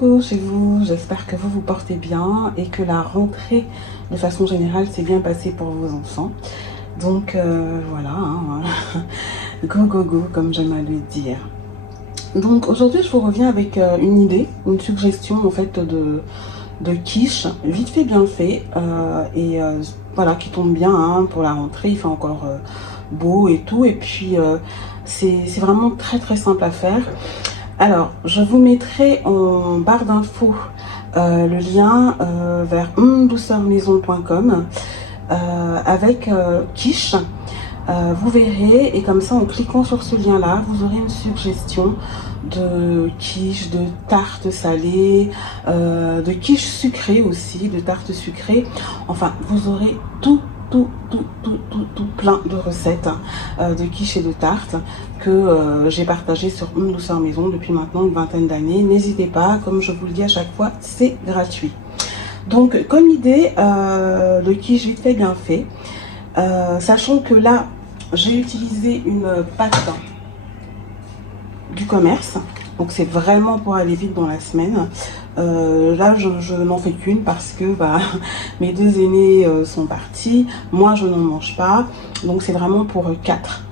Coucou chez vous, j'espère que vous vous portez bien et que la rentrée de façon générale s'est bien passée pour vos enfants. Donc voilà, hein, go go go comme j'aime à le dire. Donc aujourd'hui je vous reviens avec une idée, une suggestion en fait de quiche, vite fait bien fait voilà qui tombe bien hein, pour la rentrée, il fait encore beau et tout et puis c'est vraiment très simple à faire. Alors, je vous mettrai en barre d'infos le lien vers douceurmaison.com avec quiche. Vous verrez, et comme ça, en cliquant sur ce lien-là, vous aurez une suggestion de quiche, de tarte salée, de quiche sucrée aussi, de tarte sucrée. Enfin, vous aurez tout plein de recettes de quiche et de tarte que j'ai partagé sur Une Douceur Maison depuis maintenant une vingtaine d'années. N'hésitez pas, comme je vous le dis à chaque fois, c'est gratuit. Donc comme idée, le quiche vite fait bien fait, sachant que là j'ai utilisé une pâte du commerce, donc c'est vraiment pour aller vite dans la semaine. Là je n'en fais qu'une parce que mes deux aînés sont partis, moi je n'en mange pas, donc c'est vraiment pour 4.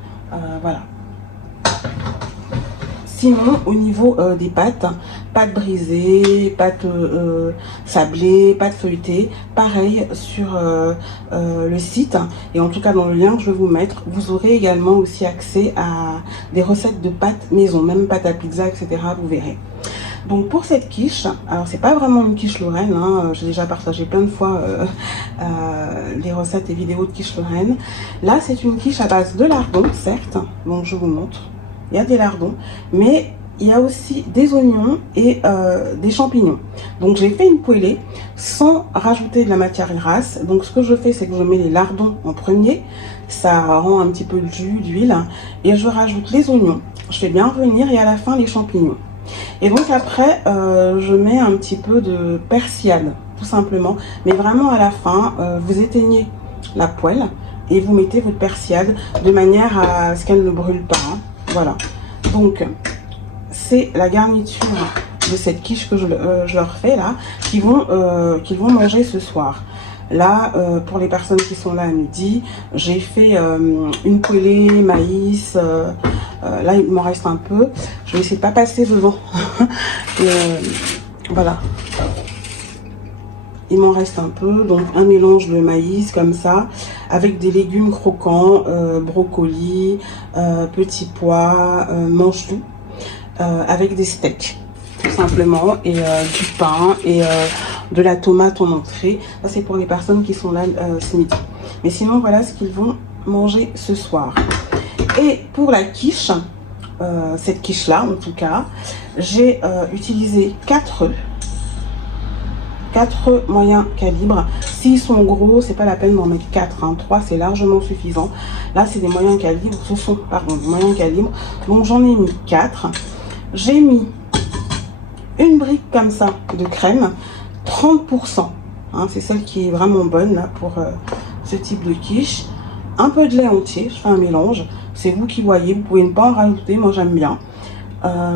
Voilà. Sinon au niveau des pâtes brisées, pâtes sablées, pâtes feuilletées, pareil sur le site, et en tout cas dans le lien que je vais vous mettre, vous aurez également aussi accès à des recettes de pâtes maison, même pâtes à pizza, etc. Vous verrez. Donc pour cette quiche, alors c'est pas vraiment une quiche Lorraine, hein, j'ai déjà partagé plein de fois les recettes et vidéos de quiche Lorraine. Là c'est une quiche à base de lardons, certes, donc je vous montre. Il y a des lardons, mais il y a aussi des oignons et des champignons. Donc j'ai fait une poêlée sans rajouter de la matière grasse. Donc ce que je fais, c'est que je mets les lardons en premier. Ça rend un petit peu le jus, d'huile. Et je rajoute les oignons. Je fais bien revenir et à la fin les champignons. Et donc après, je mets un petit peu de persillade, tout simplement. Mais vraiment à la fin, vous éteignez la poêle et vous mettez votre persillade de manière à ce qu'elle ne brûle pas. Hein. Voilà, donc c'est la garniture de cette quiche que je leur fais là, qu'ils vont manger ce soir. Là, pour les personnes qui sont là à midi, j'ai fait une poêlée maïs. Là, il m'en reste un peu. Je vais essayer de pas passer devant. Voilà. Il m'en reste un peu, donc un mélange de maïs comme ça, avec des légumes croquants, brocolis, petits pois, mange-tout, avec des steaks, tout simplement, et du pain, et de la tomate en entrée. Ça, c'est pour les personnes qui sont là ce midi. Mais sinon, voilà ce qu'ils vont manger ce soir. Et pour la quiche, cette quiche-là, en tout cas, j'ai utilisé 4 œufs. 4 moyens calibres. S'ils sont gros, c'est pas la peine d'en mettre 4. Hein. 3, c'est largement suffisant. Là, c'est des moyens calibres. Ce sont, pardon, des moyens calibres. Donc, j'en ai mis 4. J'ai mis une brique comme ça de crème, 30%. Hein, c'est celle qui est vraiment bonne là pour ce type de quiche. Un peu de lait entier, je fais un mélange. C'est vous qui voyez, vous pouvez ne pas en rajouter, moi j'aime bien.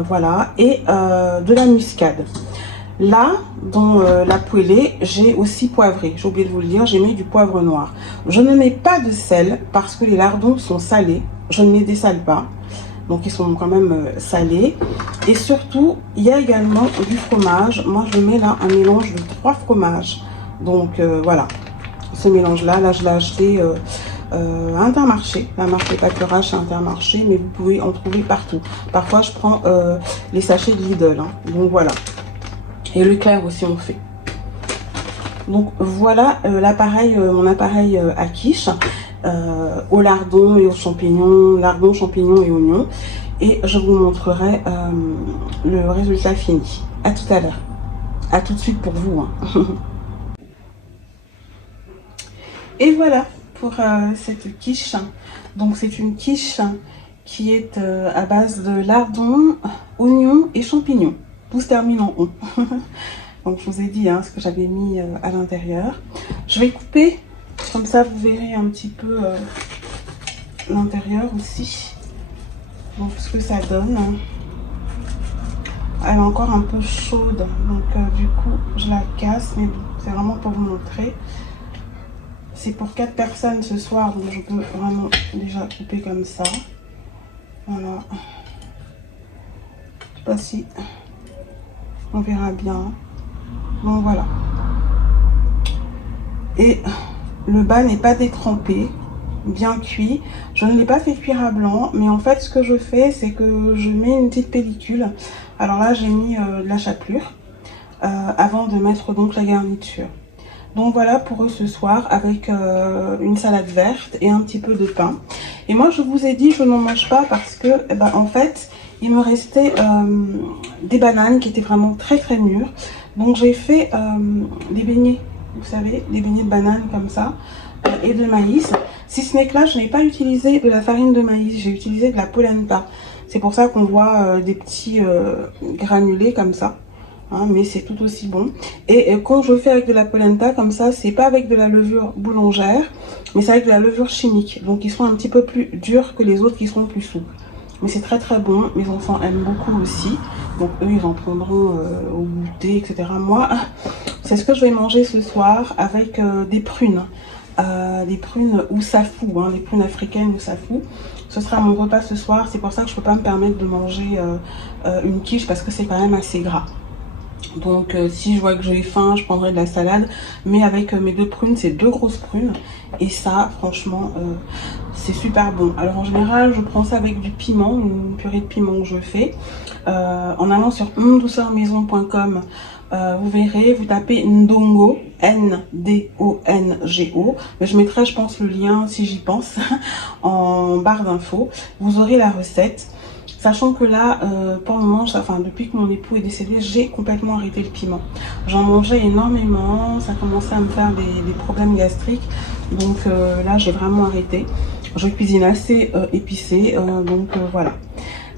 Voilà, et de la muscade. Là, dans la poêlée, j'ai aussi poivré. J'ai oublié de vous le dire, j'ai mis du poivre noir. Je ne mets pas de sel parce que les lardons sont salés. Je ne les dessale pas. Donc, ils sont quand même salés. Et surtout, il y a également du fromage. Moi, je mets là un mélange de 3 fromages. Donc, voilà. Ce mélange-là, là, je l'ai acheté à Intermarché. La marque des pâturages, c'est Intermarché, mais vous pouvez en trouver partout. Parfois, je prends les sachets de Lidl. Hein. Donc, voilà. Et le clair aussi on fait. Donc voilà l'appareil, mon appareil à quiche aux lardons et aux champignons, lardons, champignons et oignons. Et je vous montrerai le résultat fini. À tout à l'heure. À tout de suite pour vous. Hein. Et voilà pour cette quiche. Donc c'est une quiche qui est à base de lardons, oignons et champignons. Tout se termine en on. Donc je vous ai dit hein, ce que j'avais mis à l'intérieur. Je vais couper, comme ça vous verrez un petit peu l'intérieur aussi. Donc ce que ça donne. Elle est encore un peu chaude, donc du coup je la casse, mais bon, c'est vraiment pour vous montrer. C'est pour 4 personnes ce soir, donc je peux vraiment déjà couper comme ça. Voilà. Je sais pas si on verra bien. Donc voilà. Et le bas n'est pas détrempé, bien cuit. Je ne l'ai pas fait cuire à blanc, mais en fait ce que je fais, c'est que je mets une petite pellicule. Alors là j'ai mis de la chapelure avant de mettre donc la garniture. Donc voilà pour eux ce soir avec une salade verte et un petit peu de pain. Et moi je vous ai dit je n'en mange pas parce que en fait il me restait des bananes qui étaient vraiment très très mûres. Donc j'ai fait des beignets, vous savez, des beignets de bananes comme ça et de maïs. Si ce n'est que là je n'ai pas utilisé de la farine de maïs, j'ai utilisé de la polenta. C'est pour ça qu'on voit des petits granulés comme ça. Hein, mais c'est tout aussi bon. Et quand je fais avec de la polenta comme ça, c'est pas avec de la levure boulangère, mais c'est avec de la levure chimique. Donc ils sont un petit peu plus durs que les autres qui sont plus souples. Mais c'est très très bon. Mes enfants aiment beaucoup aussi. Donc eux ils en prendront au goûter, etc. Moi, c'est ce que je vais manger ce soir avec des prunes. Des prunes ou safou, hein, les prunes africaines ou safou. Ce sera mon repas ce soir. C'est pour ça que je peux pas me permettre de manger une quiche parce que c'est quand même assez gras. Donc si je vois que j'ai faim, je prendrai de la salade. Mais avec mes 2 prunes, c'est 2 grosses prunes. Et ça, franchement, c'est super bon. Alors en général, je prends ça avec du piment, une purée de piment que je fais. En allant sur douceurmaison.com, vous verrez, vous tapez Ndongo, Ndongo. Mais je mettrai, je pense, le lien, si j'y pense, en barre d'infos. Vous aurez la recette. Sachant que là, pour le moment, enfin depuis que mon époux est décédé, j'ai complètement arrêté le piment. J'en mangeais énormément, ça commençait à me faire des problèmes gastriques. Donc là, j'ai vraiment arrêté. Je cuisine assez épicé, donc voilà.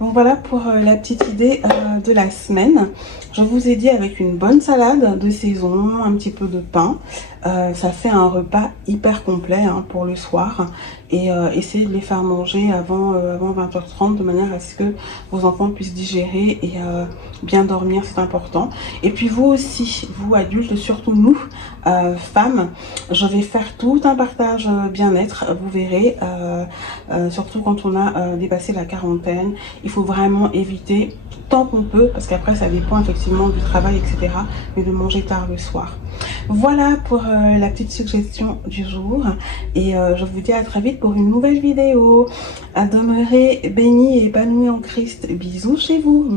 Donc voilà pour la petite idée de la semaine. Je vous ai dit avec une bonne salade de saison, un petit peu de pain. Ça fait un repas hyper complet hein, pour le soir. Et essayez de les faire manger avant 20h30 de manière à ce que vos enfants puissent digérer et bien dormir, c'est important. Et puis vous aussi, vous adultes, surtout nous, femmes, je vais faire tout un partage bien-être, vous verrez, surtout quand on a dépassé la quarantaine. Il faut vraiment éviter tant qu'on peut, parce qu'après ça dépend effectivement du travail, etc. Mais de manger tard le soir. Voilà pour la petite suggestion du jour. Et je vous dis à très vite pour une nouvelle vidéo. À demeurer bénis et épanouis en Christ. Bisous chez vous.